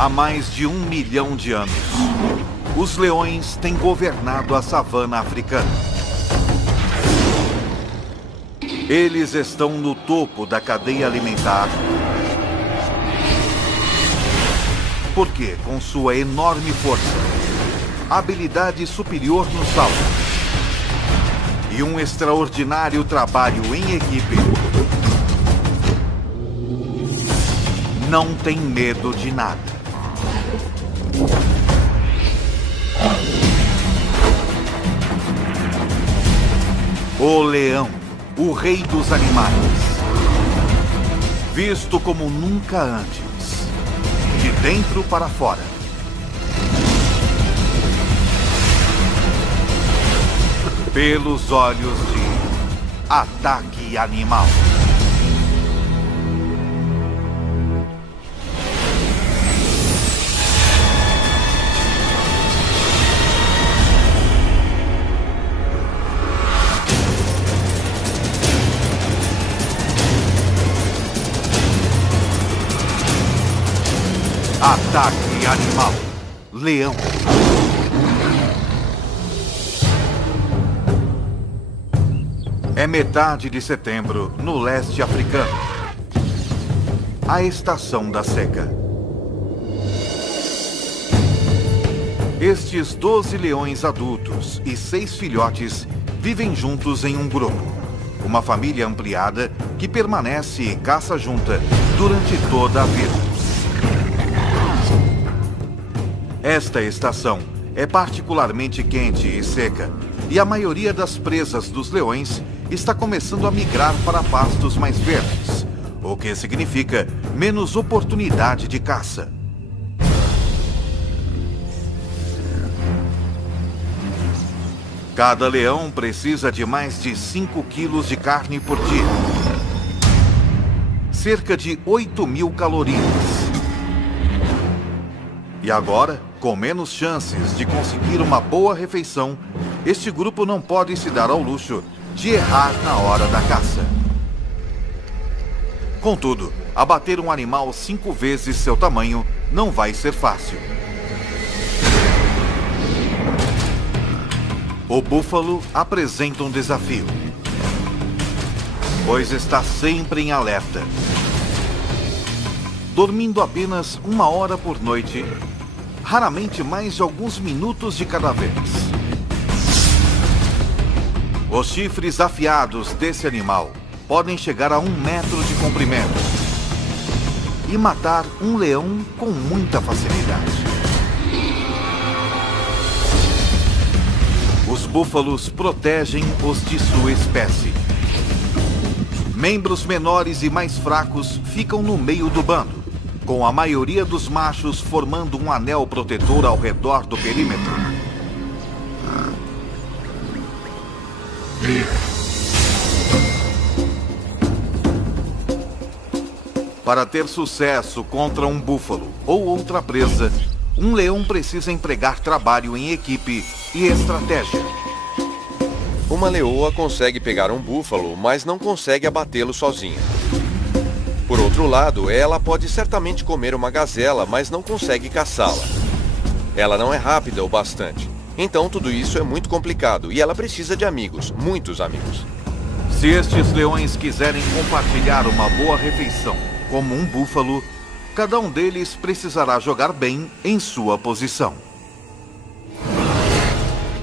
Há mais de 1 milhão de anos, os leões têm governado a savana africana. Eles estão no topo da cadeia alimentar, porque, com sua enorme força, habilidade superior no salto e um extraordinário trabalho em equipe, não tem medo de nada. O leão, o rei dos animais, visto como nunca antes, de dentro para fora. Pelos olhos de Ataque Animal. Ataque Animal. Leão. É metade de setembro no leste africano. A estação da seca. Estes 12 leões adultos e 6 filhotes vivem juntos em um grupo. Uma família ampliada que permanece e caça junta durante toda a vida. Esta estação é particularmente quente e seca, e a maioria das presas dos leões está começando a migrar para pastos mais verdes, o que significa menos oportunidade de caça. Cada leão precisa de mais de 5 quilos de carne por dia, cerca de 8.000 calorias. E agora, com menos chances de conseguir uma boa refeição, este grupo não pode se dar ao luxo de errar na hora da caça. Contudo, abater um animal 5 vezes seu tamanho não vai ser fácil. O búfalo apresenta um desafio, pois está sempre em alerta. Dormindo apenas 1 hora por noite, raramente mais de alguns minutos de cada vez. Os chifres afiados desse animal podem chegar a 1 metro de comprimento e matar um leão com muita facilidade. Os búfalos protegem os de sua espécie. Membros menores e mais fracos ficam no meio do bando, com a maioria dos machos formando um anel protetor ao redor do perímetro. Para ter sucesso contra um búfalo ou outra presa, um leão precisa empregar trabalho em equipe e estratégia. Uma leoa consegue pegar um búfalo, mas não consegue abatê-lo sozinha. Por outro lado, ela pode certamente comer uma gazela, mas não consegue caçá-la. Ela não é rápida o bastante. Então tudo isso é muito complicado e ela precisa de amigos, muitos amigos. Se estes leões quiserem compartilhar uma boa refeição, como um búfalo, cada um deles precisará jogar bem em sua posição.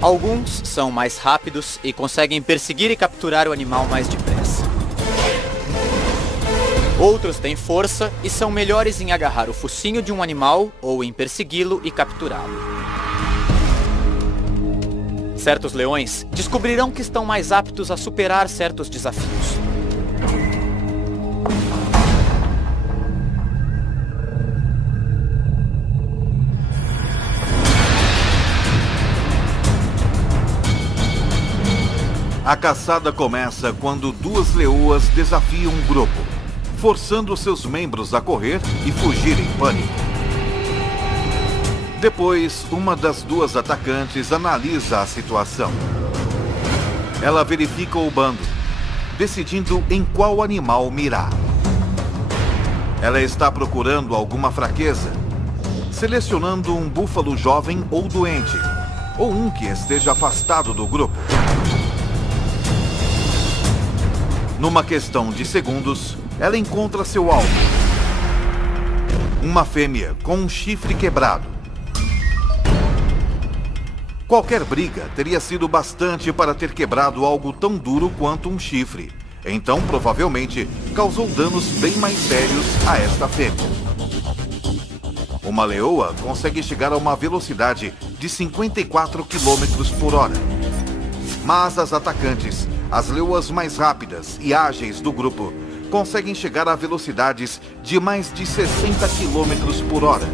Alguns são mais rápidos e conseguem perseguir e capturar o animal mais depressa. Outros têm força e são melhores em agarrar o focinho de um animal ou em persegui-lo e capturá-lo. Certos leões descobrirão que estão mais aptos a superar certos desafios. A caçada começa quando 2 leoas desafiam um grupo, forçando seus membros a correr e fugir em pânico. Depois, uma das 2 atacantes analisa a situação. Ela verifica o bando, decidindo em qual animal mirar. Ela está procurando alguma fraqueza, selecionando um búfalo jovem ou doente, ou um que esteja afastado do grupo. Numa questão de segundos, ela encontra seu alvo. Uma fêmea com um chifre quebrado. Qualquer briga teria sido bastante para ter quebrado algo tão duro quanto um chifre. Então, provavelmente, causou danos bem mais sérios a esta fêmea. Uma leoa consegue chegar a uma velocidade de 54 km por hora. Mas as atacantes, as leoas mais rápidas e ágeis do grupo, conseguem chegar a velocidades de mais de 60 km por hora.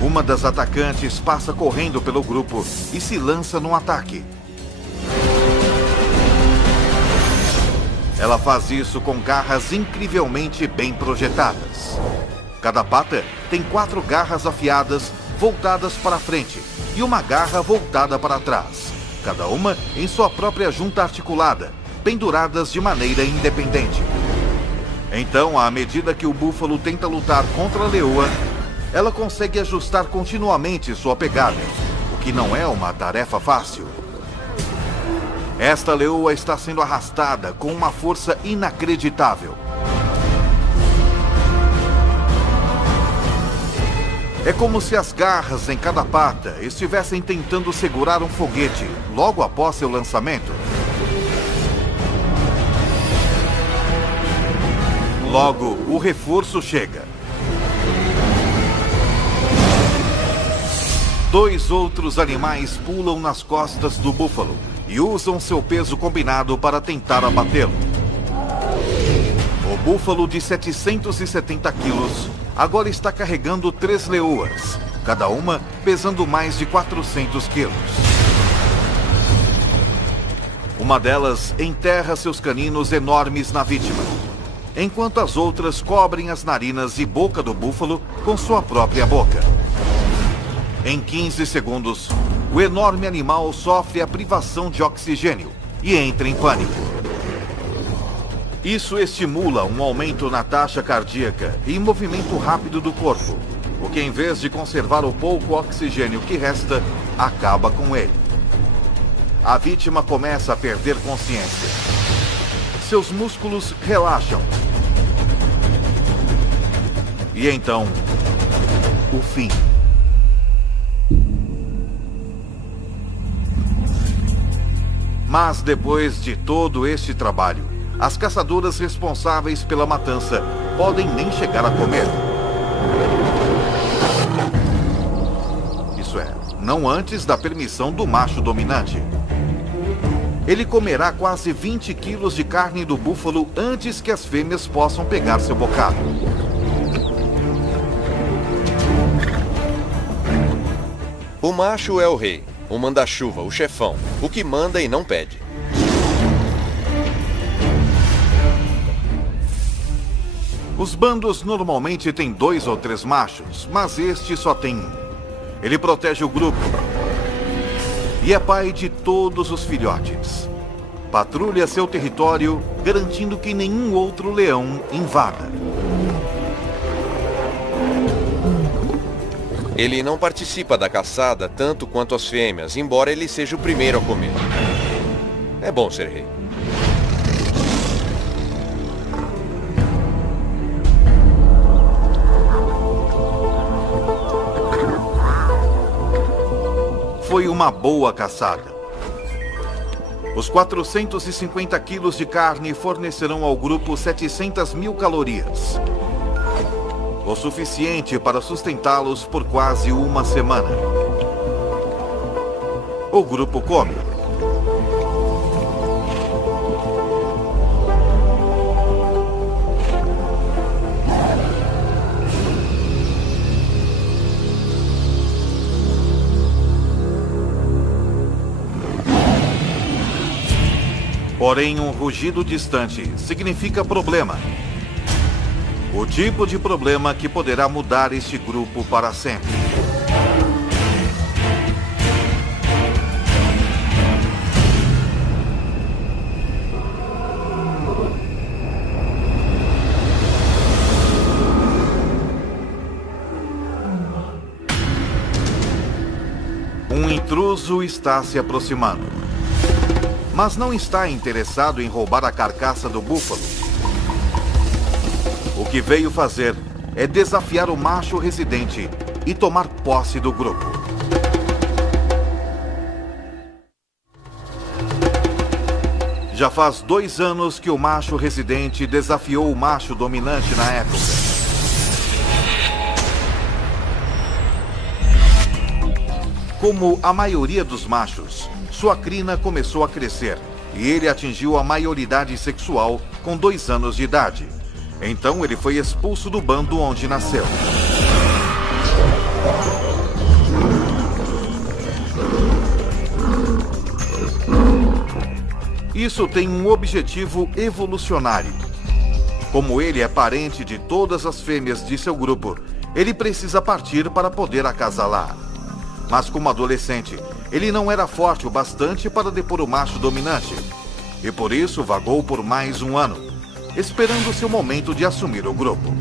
Uma das atacantes passa correndo pelo grupo e se lança num ataque. Ela faz isso com garras incrivelmente bem projetadas. Cada pata tem 4 garras afiadas voltadas para frente e uma garra voltada para trás, cada uma em sua própria junta articulada, penduradas de maneira independente. Então, à medida que o búfalo tenta lutar contra a leoa, ela consegue ajustar continuamente sua pegada, o que não é uma tarefa fácil. Esta leoa está sendo arrastada com uma força inacreditável. É como se as garras em cada pata estivessem tentando segurar um foguete logo após seu lançamento. Logo, o reforço chega. 2 outros animais pulam nas costas do búfalo e usam seu peso combinado para tentar abatê-lo. O búfalo de 770 quilos agora está carregando 3 leoas, cada uma pesando mais de 400 quilos. Uma delas enterra seus caninos enormes na vítima, enquanto as outras cobrem as narinas e boca do búfalo com sua própria boca. Em 15 segundos, o enorme animal sofre a privação de oxigênio e entra em pânico. Isso estimula um aumento na taxa cardíaca e movimento rápido do corpo, o que, em vez de conservar o pouco oxigênio que resta, acaba com ele. A vítima começa a perder consciência. Seus músculos relaxam. E então, o fim. Mas depois de todo este trabalho, as caçadoras responsáveis pela matança podem nem chegar a comer. Isso é, não antes da permissão do macho dominante. Ele comerá quase 20 quilos de carne do búfalo antes que as fêmeas possam pegar seu bocado. O macho é o rei, o manda-chuva, o chefão, o que manda e não pede. Os bandos normalmente têm 2 ou 3 machos, mas este só tem 1. Ele protege o grupo e é pai de todos os filhotes. Patrulha seu território, garantindo que nenhum outro leão invada. Ele não participa da caçada tanto quanto as fêmeas, embora ele seja o primeiro a comer. É bom ser rei. Foi uma boa caçada. Os 450 quilos de carne fornecerão ao grupo 700 mil calorias. O suficiente para sustentá-los por quase uma semana. O grupo come. Porém, um rugido distante significa problema. O tipo de problema que poderá mudar este grupo para sempre. intruso está se aproximando. Mas não está interessado em roubar a carcaça do búfalo. O que veio fazer é desafiar o macho residente e tomar posse do grupo. Já faz 2 anos que o macho residente desafiou o macho dominante na época. Como a maioria dos machos, sua crina começou a crescer e ele atingiu a maioridade sexual com 2 anos de idade. Então ele foi expulso do bando onde nasceu. Isso tem um objetivo evolucionário. Como ele é parente de todas as fêmeas de seu grupo, ele precisa partir para poder acasalar. Mas como adolescente, ele não era forte o bastante para depor o macho dominante. E por isso vagou por mais 1 ano, esperando seu momento de assumir o grupo.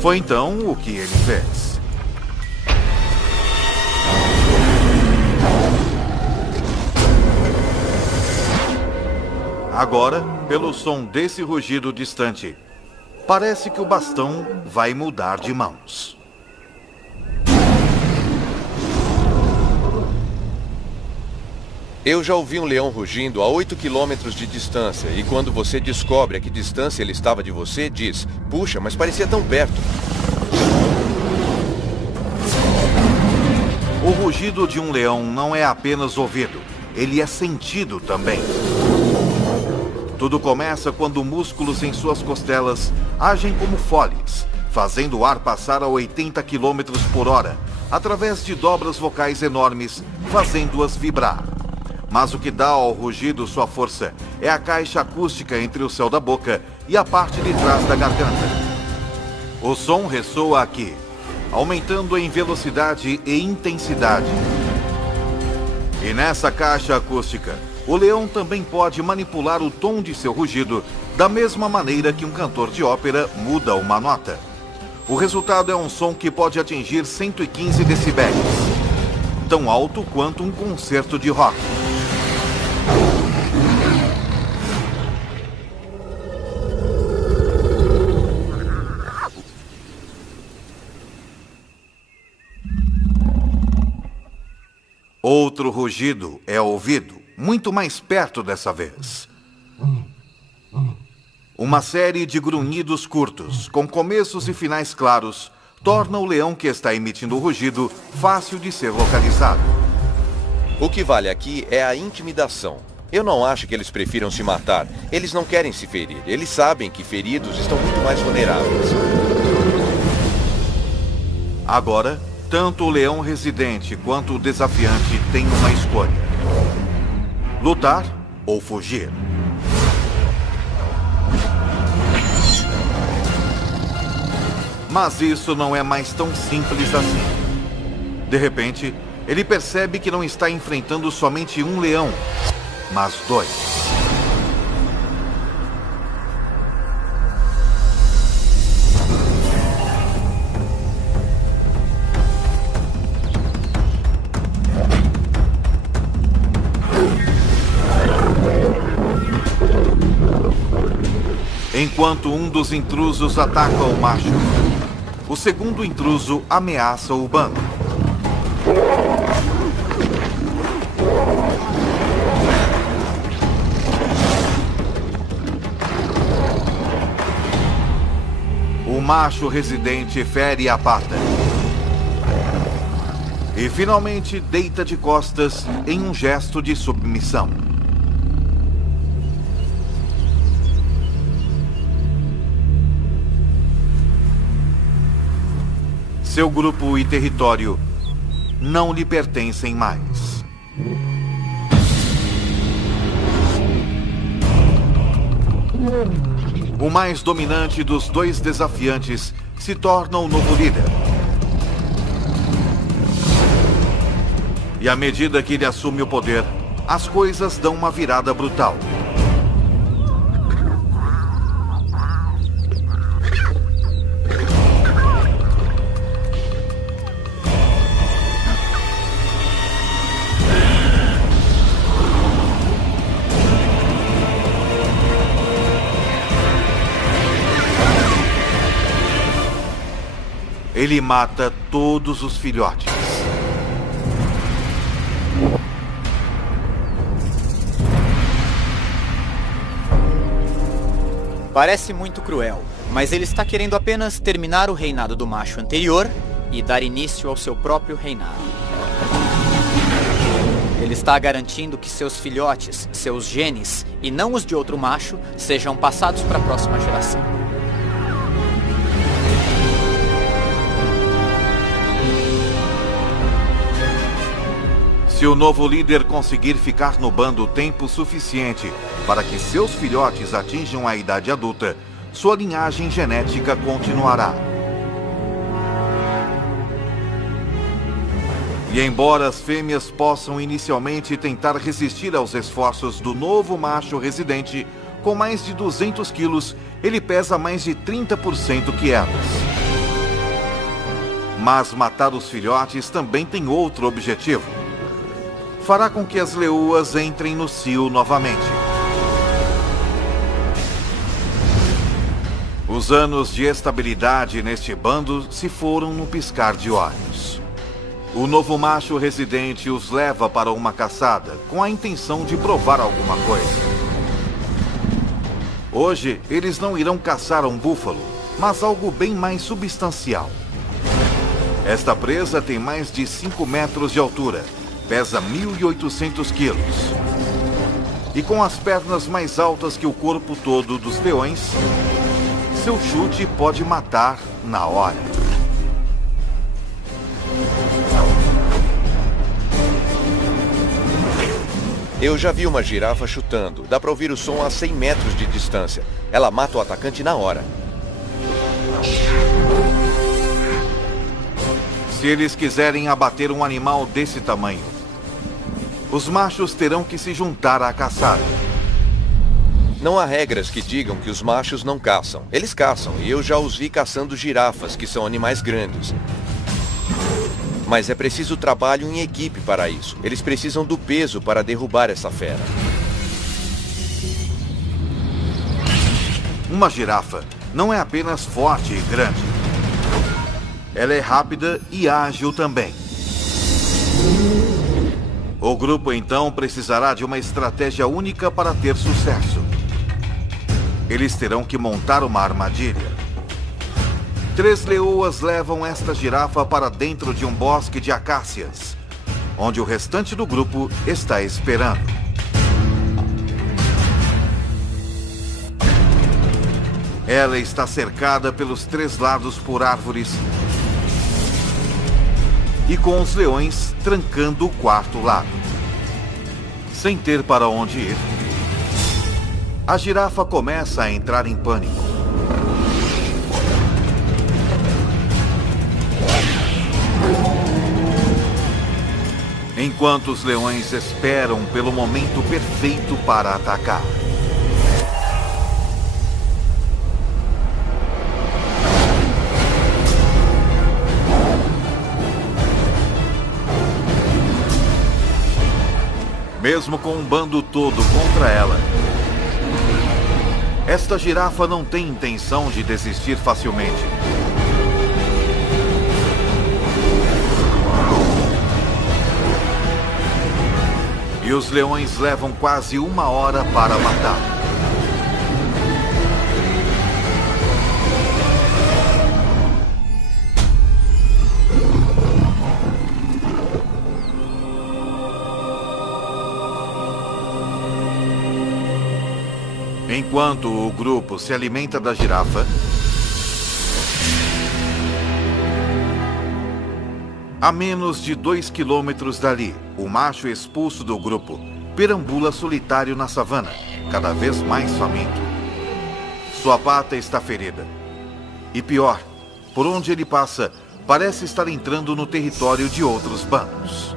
Foi então o que ele fez. Agora, pelo som desse rugido distante, parece que o bastão vai mudar de mãos. Eu já ouvi um leão rugindo a 8 quilômetros de distância, e quando você descobre a que distância ele estava de você, diz: puxa, mas parecia tão perto. O rugido de um leão não é apenas ouvido, ele é sentido também. Tudo começa quando músculos em suas costelas agem como foles, fazendo o ar passar a 80 km por hora, através de dobras vocais enormes, fazendo-as vibrar. Mas o que dá ao rugido sua força é a caixa acústica entre o céu da boca e a parte de trás da garganta. O som ressoa aqui, aumentando em velocidade e intensidade. E nessa caixa acústica, o leão também pode manipular o tom de seu rugido da mesma maneira que um cantor de ópera muda uma nota. O resultado é um som que pode atingir 115 decibéis, tão alto quanto um concerto de rock. Outro rugido é ouvido, muito mais perto dessa vez. Uma série de grunhidos curtos, com começos e finais claros, torna o leão que está emitindo o rugido fácil de ser localizado. O que vale aqui é a intimidação. Eu não acho que eles prefiram se matar. Eles não querem se ferir. Eles sabem que feridos estão muito mais vulneráveis. Agora, tanto o leão residente quanto o desafiante têm uma escolha: lutar ou fugir. Mas isso não é mais tão simples assim. De repente, ele percebe que não está enfrentando somente um leão, mas 2. Enquanto um dos intrusos ataca o macho, o segundo intruso ameaça o bando. O macho residente fere a pata e finalmente deita de costas em um gesto de submissão. Seu grupo e território não lhe pertencem mais. O mais dominante dos 2 desafiantes se torna o novo líder. E à medida que ele assume o poder, as coisas dão uma virada brutal. Ele mata todos os filhotes. Parece muito cruel, mas ele está querendo apenas terminar o reinado do macho anterior e dar início ao seu próprio reinado. Ele está garantindo que seus filhotes, seus genes, e não os de outro macho, sejam passados para a próxima geração. Se o novo líder conseguir ficar no bando tempo suficiente para que seus filhotes atinjam a idade adulta, sua linhagem genética continuará. E embora as fêmeas possam inicialmente tentar resistir aos esforços do novo macho residente, com mais de 200 quilos, ele pesa mais de 30% que elas. Mas matar os filhotes também tem outro objetivo. Fará com que as leoas entrem no cio novamente. Os anos de estabilidade neste bando se foram no piscar de olhos. O novo macho residente os leva para uma caçada, com a intenção de provar alguma coisa. Hoje, eles não irão caçar um búfalo, mas algo bem mais substancial. Esta presa tem mais de 5 metros de altura, pesa 1.800 quilos. E com as pernas mais altas que o corpo todo dos leões, seu chute pode matar na hora. Eu já vi uma girafa chutando. Dá para ouvir o som a 100 metros de distância. Ela mata o atacante na hora. Se eles quiserem abater um animal desse tamanho, os machos terão que se juntar à caçada. Não há regras que digam que os machos não caçam. Eles caçam, e eu já os vi caçando girafas, que são animais grandes. Mas é preciso trabalho em equipe para isso. Eles precisam do peso para derrubar essa fera. Uma girafa não é apenas forte e grande. Ela é rápida e ágil também. O grupo então precisará de uma estratégia única para ter sucesso. Eles terão que montar uma armadilha. 3 leoas levam esta girafa para dentro de um bosque de acácias, onde o restante do grupo está esperando. Ela está cercada pelos 3 lados por árvores e com os leões trancando o 4º lado. Sem ter para onde ir, a girafa começa a entrar em pânico. Enquanto os leões esperam pelo momento perfeito para atacar. Mesmo com um bando todo contra ela, esta girafa não tem intenção de desistir facilmente. E os leões levam quase 1 hora para matar. Enquanto o grupo se alimenta da girafa, a menos de 2 quilômetros dali, o macho expulso do grupo perambula solitário na savana, cada vez mais faminto. Sua pata está ferida. E pior, por onde ele passa, parece estar entrando no território de outros bandos.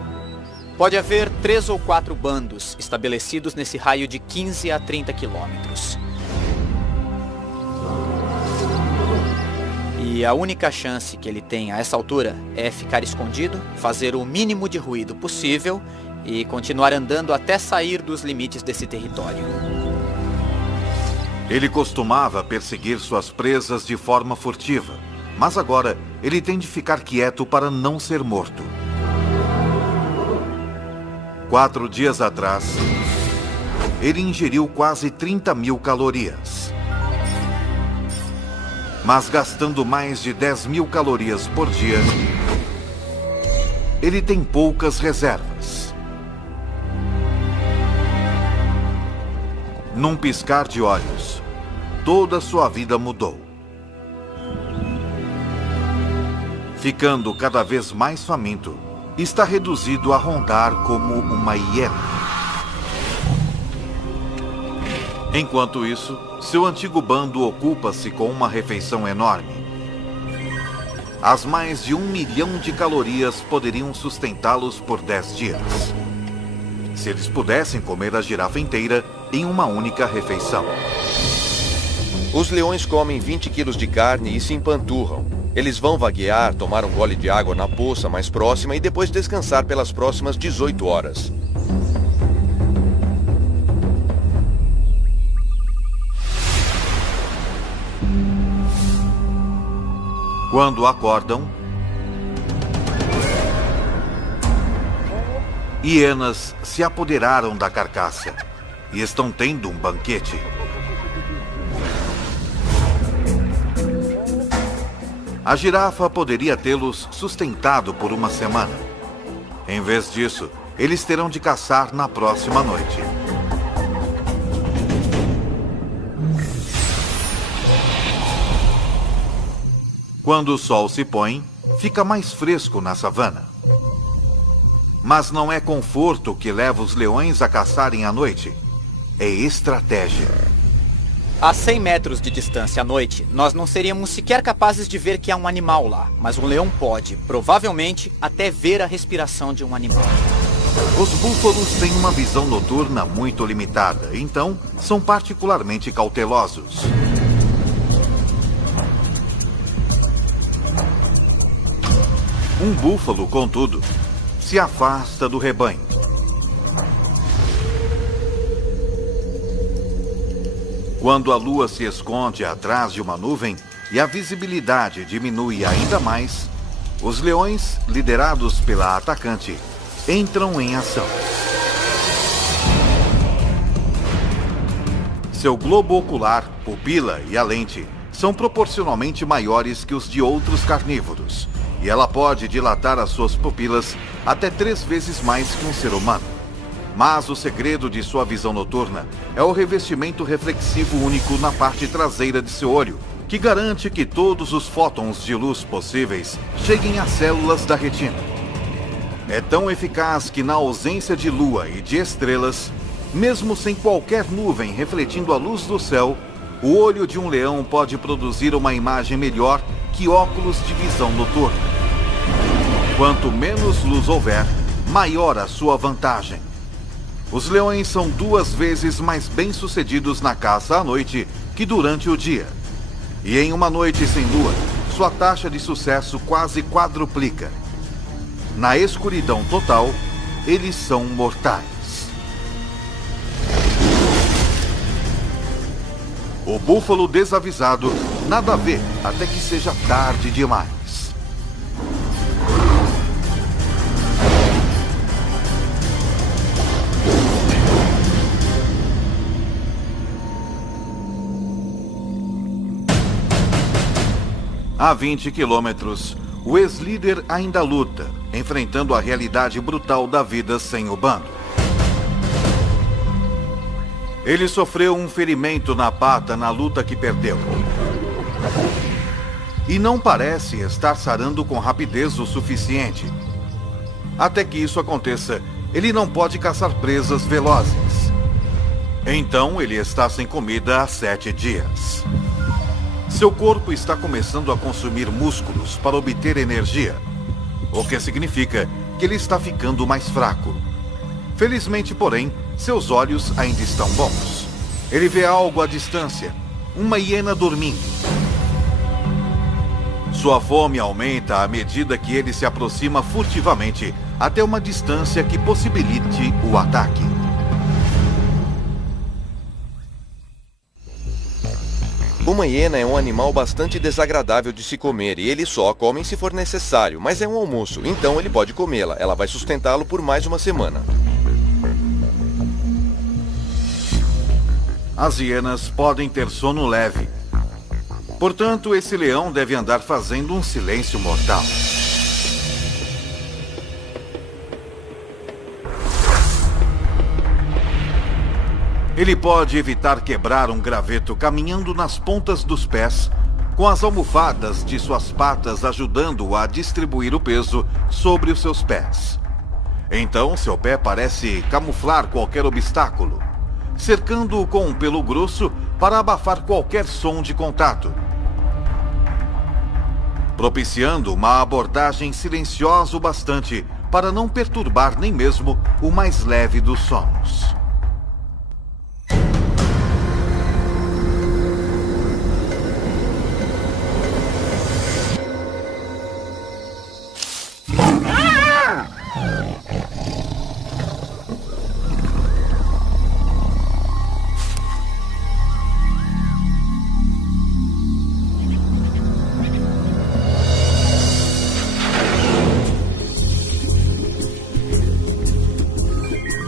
Pode haver 3 ou 4 bandos estabelecidos nesse raio de 15 a 30 quilômetros. E a única chance que ele tem a essa altura é ficar escondido, fazer o mínimo de ruído possível e continuar andando até sair dos limites desse território. Ele costumava perseguir suas presas de forma furtiva, mas agora ele tem de ficar quieto para não ser morto. 4 dias atrás, ele ingeriu quase 30.000 calorias. Mas gastando mais de 10.000 calorias por dia, ele tem poucas reservas. Num piscar de olhos, toda sua vida mudou. Ficando cada vez mais faminto, está reduzido a rondar como uma hiena. Enquanto isso, seu antigo bando ocupa-se com uma refeição enorme. As mais de 1 milhão de calorias poderiam sustentá-los por 10 dias. Se eles pudessem comer a girafa inteira em uma única refeição. Os leões comem 20 quilos de carne e se empanturram. Eles vão vaguear, tomar um gole de água na poça mais próxima e depois descansar pelas próximas 18 horas. Quando acordam, hienas se apoderaram da carcaça e estão tendo um banquete. A girafa poderia tê-los sustentado por uma semana. Em vez disso, eles terão de caçar na próxima noite. Quando o sol se põe, fica mais fresco na savana. Mas não é conforto que leva os leões a caçarem à noite. É estratégia. A 100 metros de distância à noite, nós não seríamos sequer capazes de ver que há um animal lá. Mas um leão pode, provavelmente, até ver a respiração de um animal. Os búfalos têm uma visão noturna muito limitada, então são particularmente cautelosos. Um búfalo, contudo, se afasta do rebanho. Quando a lua se esconde atrás de uma nuvem e a visibilidade diminui ainda mais, os leões, liderados pela atacante, entram em ação. Seu globo ocular, pupila e a lente são proporcionalmente maiores que os de outros carnívoros, e ela pode dilatar as suas pupilas até 3 vezes mais que um ser humano. Mas o segredo de sua visão noturna é o revestimento reflexivo único na parte traseira de seu olho, que garante que todos os fótons de luz possíveis cheguem às células da retina. É tão eficaz que, na ausência de lua e de estrelas, mesmo sem qualquer nuvem refletindo a luz do céu, o olho de um leão pode produzir uma imagem melhor que óculos de visão noturna. Quanto menos luz houver, maior a sua vantagem. Os leões são 2 vezes mais bem-sucedidos na caça à noite que durante o dia. E em uma noite sem lua, sua taxa de sucesso quase quadruplica. Na escuridão total, eles são mortais. O búfalo desavisado nada vê até que seja tarde demais. A 20 quilômetros, o ex-líder ainda luta, enfrentando a realidade brutal da vida sem o bando. Ele sofreu um ferimento na pata na luta que perdeu. E não parece estar sarando com rapidez o suficiente. Até que isso aconteça, ele não pode caçar presas velozes. Então ele está sem comida há 7 dias. Seu corpo está começando a consumir músculos para obter energia, o que significa que ele está ficando mais fraco. Felizmente, porém, seus olhos ainda estão bons. Ele vê algo à distância, uma hiena dormindo. Sua fome aumenta à medida que ele se aproxima furtivamente até uma distância que possibilite o ataque. Uma hiena é um animal bastante desagradável de se comer e ele só come se for necessário, mas é um almoço, então ele pode comê-la. Ela vai sustentá-lo por mais uma semana. As hienas podem ter sono leve. Portanto, esse leão deve andar fazendo um silêncio mortal. Ele pode evitar quebrar um graveto caminhando nas pontas dos pés, com as almofadas de suas patas ajudando-o a distribuir o peso sobre os seus pés. Então, seu pé parece camuflar qualquer obstáculo, cercando-o com um pelo grosso para abafar qualquer som de contato, propiciando uma abordagem silenciosa o bastante para não perturbar nem mesmo o mais leve dos sonos.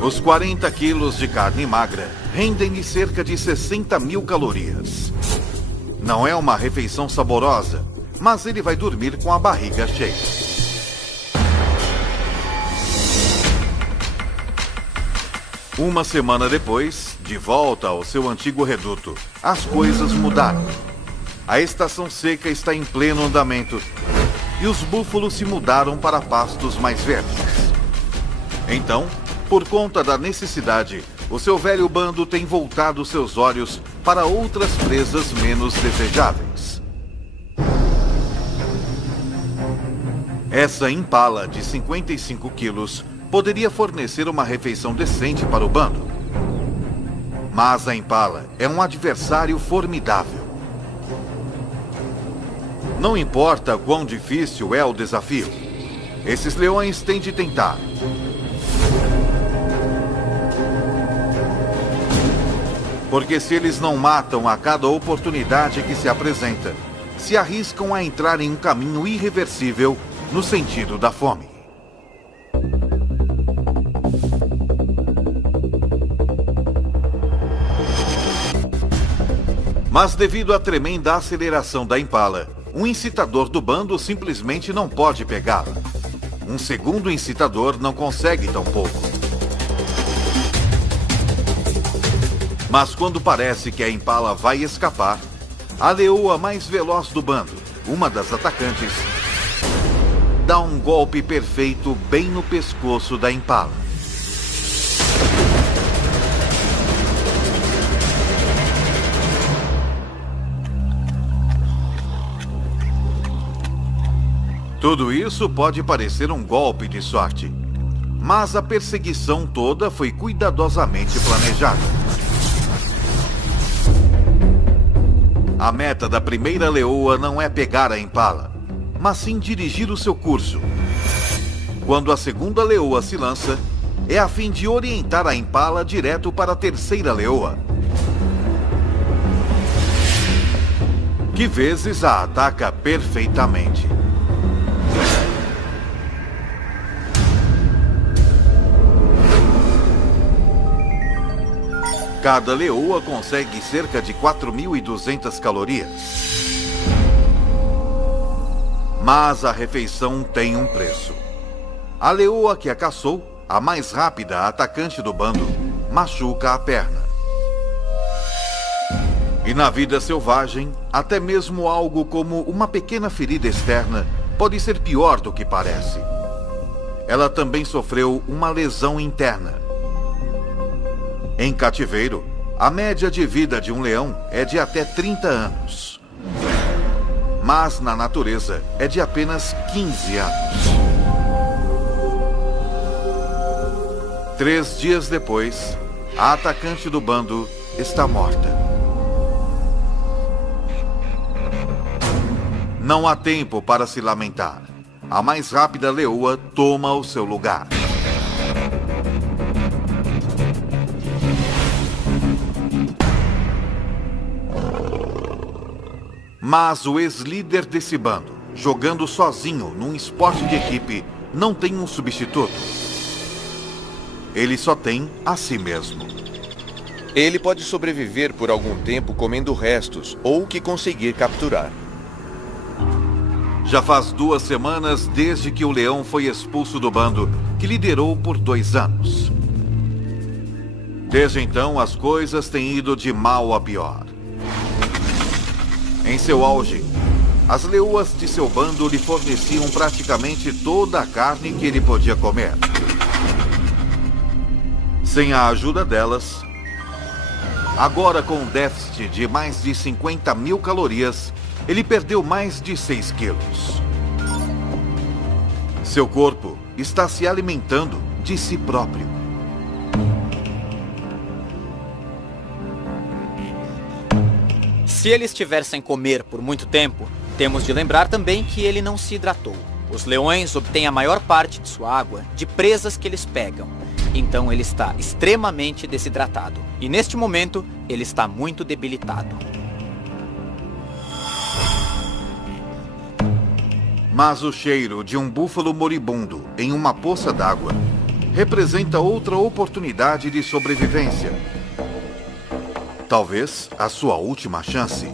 Os 40 quilos de carne magra rendem-lhe cerca de 60.000 calorias. Não é uma refeição saborosa, mas ele vai dormir com a barriga cheia. Uma semana depois, de volta ao seu antigo reduto, as coisas mudaram. A estação seca está em pleno andamento e os búfalos se mudaram para pastos mais verdes. Então, por conta da necessidade, o seu velho bando tem voltado seus olhos para outras presas menos desejáveis. Essa impala de 55 quilos poderia fornecer uma refeição decente para o bando. Mas a impala é um adversário formidável. Não importa quão difícil é o desafio, esses leões têm de tentar. Porque se eles não matam a cada oportunidade que se apresenta, se arriscam a entrar em um caminho irreversível no sentido da fome. Mas devido à tremenda aceleração da impala, um incitador do bando simplesmente não pode pegá-la. Um segundo incitador não consegue tão pouco. Mas quando parece que a impala vai escapar, a leoa mais veloz do bando, uma das atacantes, dá um golpe perfeito bem no pescoço da impala. Tudo isso pode parecer um golpe de sorte, mas a perseguição toda foi cuidadosamente planejada. A meta da primeira leoa não é pegar a impala, mas sim dirigir o seu curso. Quando a segunda leoa se lança, é a fim de orientar a impala direto para a terceira leoa, que vezes a ataca perfeitamente. Cada leoa consegue cerca de 4.200 calorias. Mas a refeição tem um preço. A leoa que a caçou, a mais rápida atacante do bando, machuca a perna. E na vida selvagem, até mesmo algo como uma pequena ferida externa pode ser pior do que parece. Ela também sofreu uma lesão interna. Em cativeiro, a média de vida de um leão é de até 30 anos. Mas na natureza é de apenas 15 anos. 3 dias depois, a atacante do bando está morta. Não há tempo para se lamentar. A mais rápida leoa toma o seu lugar. Mas o ex-líder desse bando, jogando sozinho num esporte de equipe, não tem um substituto. Ele só tem a si mesmo. Ele pode sobreviver por algum tempo comendo restos ou o que conseguir capturar. Já faz 2 semanas desde que o leão foi expulso do bando, que liderou por 2 anos. Desde então, as coisas têm ido de mal a pior. Em seu auge, as leoas de seu bando lhe forneciam praticamente toda a carne que ele podia comer. Sem a ajuda delas, agora com um déficit de mais de 50.000 calorias, ele perdeu mais de 6 quilos. Seu corpo está se alimentando de si próprio. Se ele estiver sem comer por muito tempo, temos de lembrar também que ele não se hidratou. Os leões obtêm a maior parte de sua água de presas que eles pegam. Então ele está extremamente desidratado. E neste momento, ele está muito debilitado. Mas o cheiro de um búfalo moribundo em uma poça d'água representa outra oportunidade de sobrevivência. Talvez a sua última chance.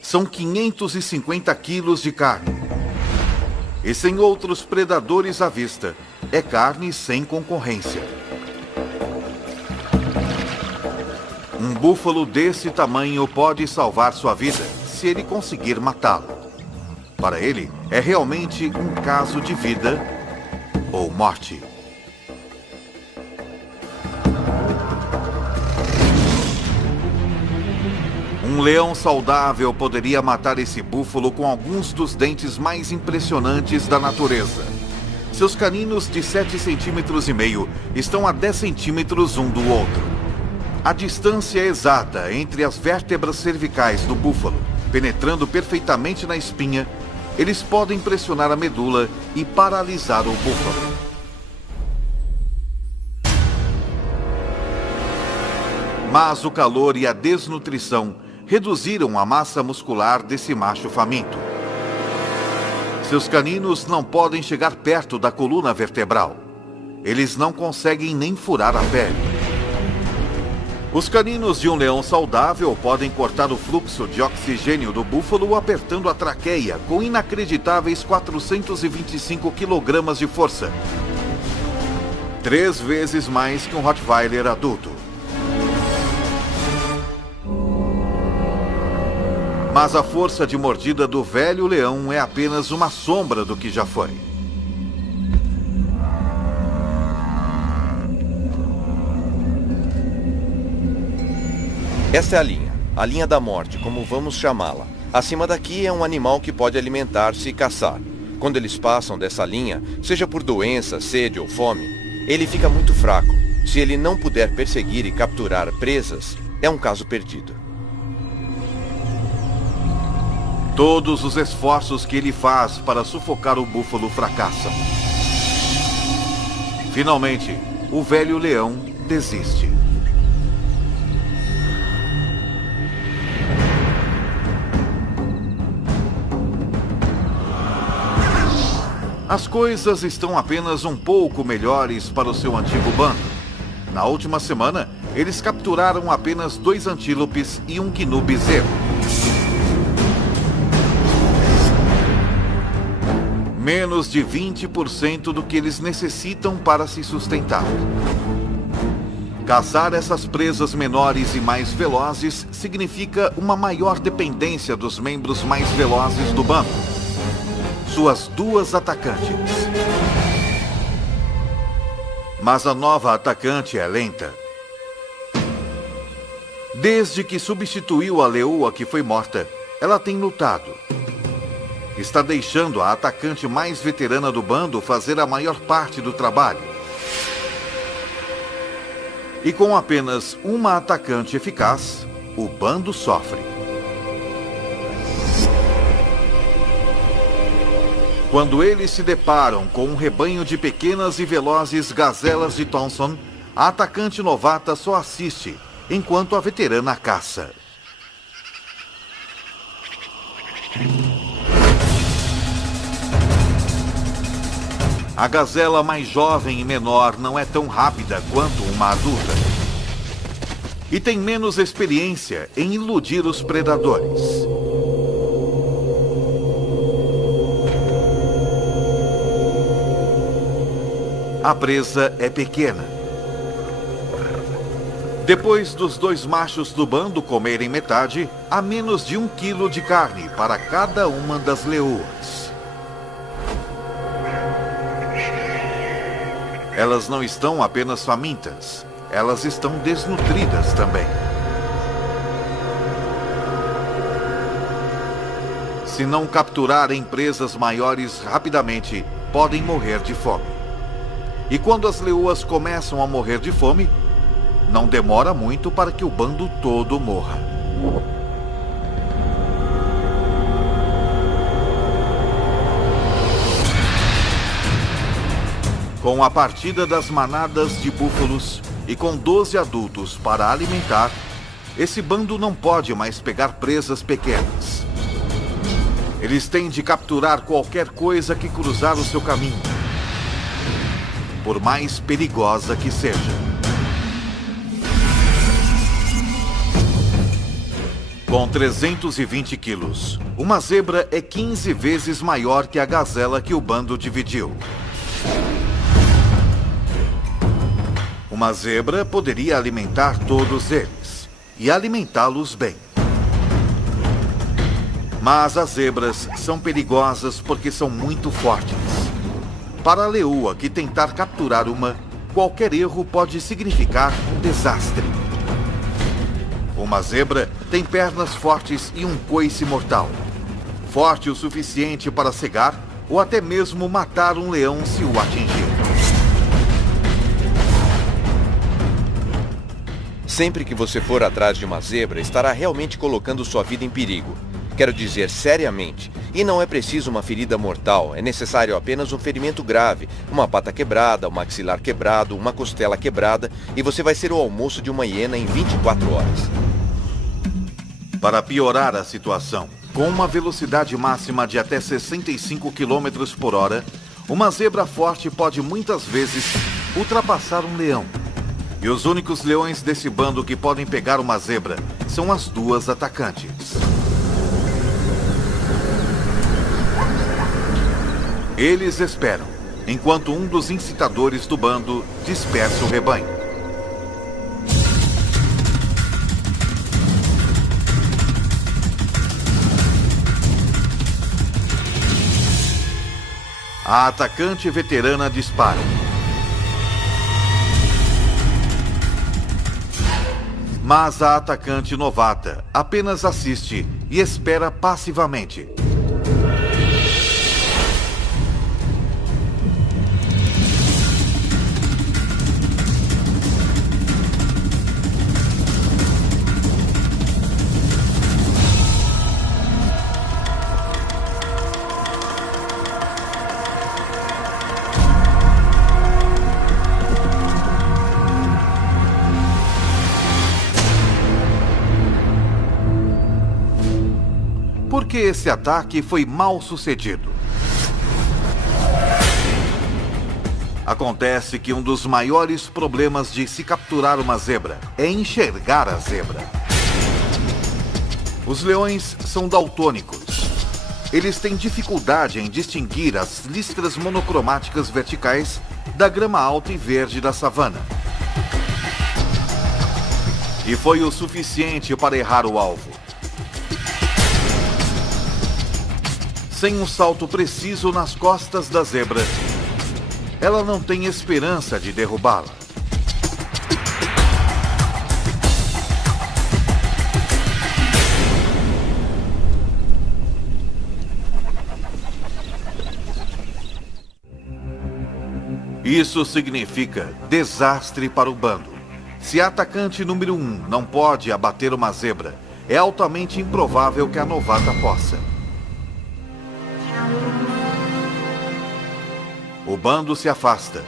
São 550 quilos de carne. E sem outros predadores à vista, é carne sem concorrência. Um búfalo desse tamanho pode salvar sua vida se ele conseguir matá-lo. Para ele, é realmente um caso de vida ou morte. Um leão saudável poderia matar esse búfalo com alguns dos dentes mais impressionantes da natureza. Seus caninos de 7,5 centímetros estão a 10 centímetros um do outro. A distância exata entre as vértebras cervicais do búfalo, penetrando perfeitamente na espinha, eles podem pressionar a medula e paralisar o búfalo. Mas o calor e a desnutrição reduziram a massa muscular desse macho faminto. Seus caninos não podem chegar perto da coluna vertebral. Eles não conseguem nem furar a pele. Os caninos de um leão saudável podem cortar o fluxo de oxigênio do búfalo apertando a traqueia com inacreditáveis 425 kg de força. 3 vezes mais que um Rottweiler adulto. Mas a força de mordida do velho leão é apenas uma sombra do que já foi. Esta é a linha da morte, como vamos chamá-la. Acima daqui é um animal que pode alimentar-se e caçar. Quando eles passam dessa linha, seja por doença, sede ou fome, ele fica muito fraco. Se ele não puder perseguir e capturar presas, é um caso perdido. Todos os esforços que ele faz para sufocar o búfalo fracassam. Finalmente, o velho leão desiste. As coisas estão apenas um pouco melhores para o seu antigo bando. Na última semana, eles capturaram apenas 2 antílopes e um gnu bezerro. Menos de 20% do que eles necessitam para se sustentar. Caçar essas presas menores e mais velozes significa uma maior dependência dos membros mais velozes do bando. Suas 2 atacantes. Mas a nova atacante é lenta. Desde que substituiu a leoa que foi morta, ela tem lutado. Está deixando a atacante mais veterana do bando fazer a maior parte do trabalho. E com apenas uma atacante eficaz, o bando sofre. Quando eles se deparam com um rebanho de pequenas e velozes gazelas de Thompson, a atacante novata só assiste, enquanto a veterana caça. A gazela mais jovem e menor não é tão rápida quanto uma adulta. E tem menos experiência em iludir os predadores. A presa é pequena. Depois dos dois machos do bando comerem metade, há menos de 1 quilo de carne para cada uma das leoas. Elas não estão apenas famintas, elas estão desnutridas também. Se não capturarem presas maiores rapidamente, podem morrer de fome. E quando as leoas começam a morrer de fome, não demora muito para que o bando todo morra. Com a partida das manadas de búfalos e com 12 adultos para alimentar, esse bando não pode mais pegar presas pequenas. Eles têm de capturar qualquer coisa que cruzar o seu caminho, por mais perigosa que seja. Com 320 quilos, uma zebra é 15 vezes maior que a gazela que o bando dividiu. Uma zebra poderia alimentar todos eles, e alimentá-los bem. Mas as zebras são perigosas porque são muito fortes. Para a leoa que tentar capturar uma, qualquer erro pode significar um desastre. Uma zebra tem pernas fortes e um coice mortal. Forte o suficiente para cegar ou até mesmo matar um leão se o atingir. Sempre que você for atrás de uma zebra, estará realmente colocando sua vida em perigo. Quero dizer, seriamente. E não é preciso uma ferida mortal, é necessário apenas um ferimento grave, uma pata quebrada, um maxilar quebrado, uma costela quebrada, e você vai ser o almoço de uma hiena em 24 horas. Para piorar a situação, com uma velocidade máxima de até 65 km por hora, uma zebra forte pode muitas vezes ultrapassar um leão. E os únicos leões desse bando que podem pegar uma zebra são as duas atacantes. Eles esperam, enquanto um dos incitadores do bando dispersa o rebanho. A atacante veterana dispara. Mas a atacante novata apenas assiste e espera passivamente. Porque esse ataque foi mal sucedido. Acontece que um dos maiores problemas de se capturar uma zebra é enxergar a zebra. Os leões são daltônicos. Eles têm dificuldade em distinguir as listras monocromáticas verticais da grama alta e verde da savana. E foi o suficiente para errar o alvo. Sem um salto preciso nas costas da zebra, ela não tem esperança de derrubá-la. Isso significa desastre para o bando. Se a atacante número 1 não pode abater uma zebra, é altamente improvável que a novata possa. O bando se afasta.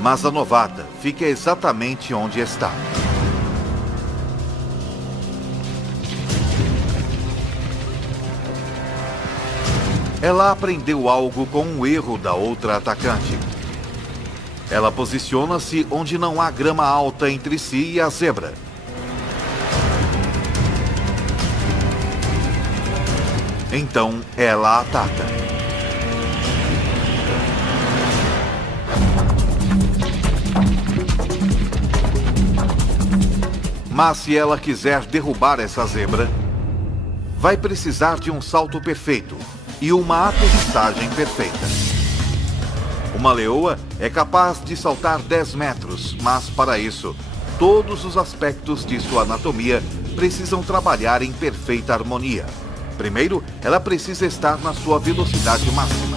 Mas a novata fica exatamente onde está. ela aprendeu algo com um erro da outra atacante. Ela posiciona-se onde não há grama alta entre si e a zebra. Então, ela ataca. Mas se ela quiser derrubar essa zebra, vai precisar de um salto perfeito e uma aterrissagem perfeita. Uma leoa é capaz de saltar 10 metros, mas para isso, todos os aspectos de sua anatomia precisam trabalhar em perfeita harmonia. Primeiro, ela precisa estar na sua velocidade máxima.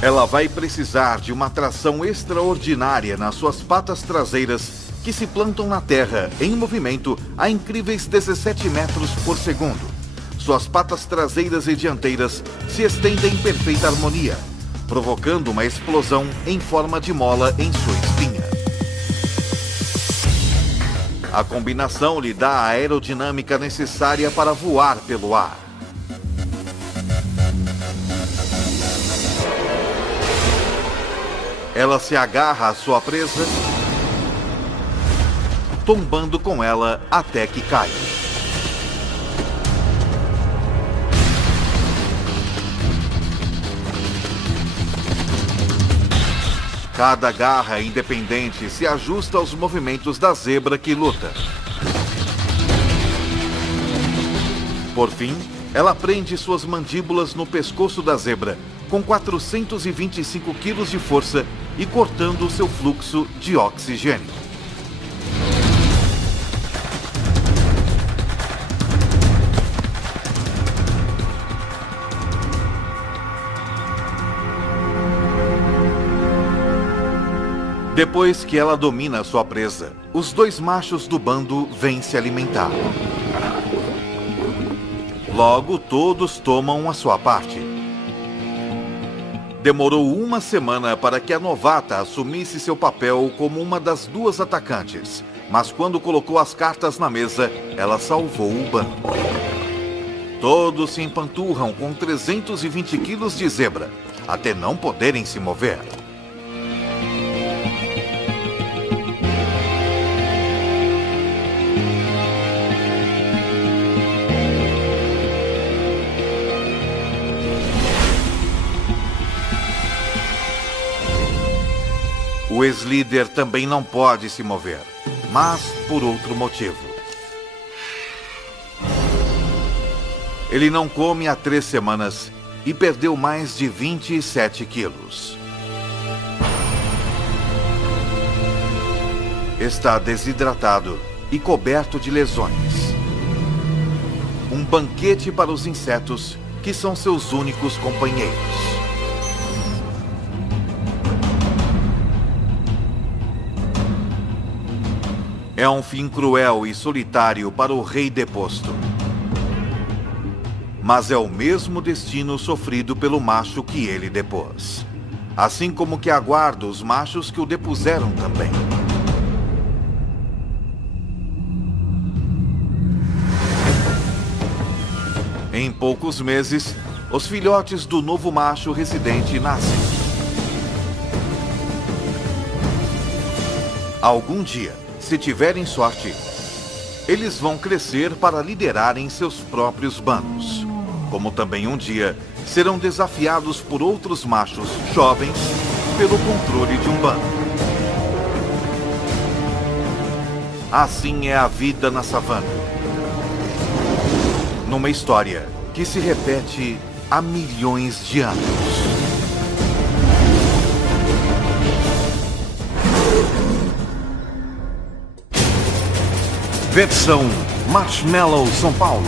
Ela vai precisar de uma tração extraordinária nas suas patas traseiras, que se plantam na terra em movimento a incríveis 17 metros por segundo. Suas patas traseiras e dianteiras se estendem em perfeita harmonia, provocando uma explosão em forma de mola em sua espinha. A combinação lhe dá a aerodinâmica necessária para voar pelo ar. Ela se agarra à sua presa, tombando com ela até que cai. Cada garra independente se ajusta aos movimentos da zebra que luta. Por fim, ela prende suas mandíbulas no pescoço da zebra, com 425 quilos de força e cortando o seu fluxo de oxigênio. Depois que ela domina sua presa, os dois machos do bando vêm se alimentar. Logo, todos tomam a sua parte. Demorou uma semana para que a novata assumisse seu papel como uma das duas atacantes, mas quando colocou as cartas na mesa, ela salvou o bando. Todos se empanturram com 320 quilos de zebra, até não poderem se mover. O ex-líder também não pode se mover, mas por outro motivo. Ele não come há 3 semanas e perdeu mais de 27 quilos. Está desidratado e coberto de lesões. Um banquete para os insetos, que são seus únicos companheiros. É um fim cruel e solitário para o rei deposto. Mas é o mesmo destino sofrido pelo macho que ele depôs. Assim como que aguarda os machos que o depuseram também. Em poucos meses, os filhotes do novo macho residente nascem. Algum dia, se tiverem sorte, eles vão crescer para liderarem seus próprios bandos. Como também um dia serão desafiados por outros machos jovens pelo controle de um bando. Assim é a vida na savana. Numa história que se repete há milhões de anos. Versão Marshmallow São Paulo.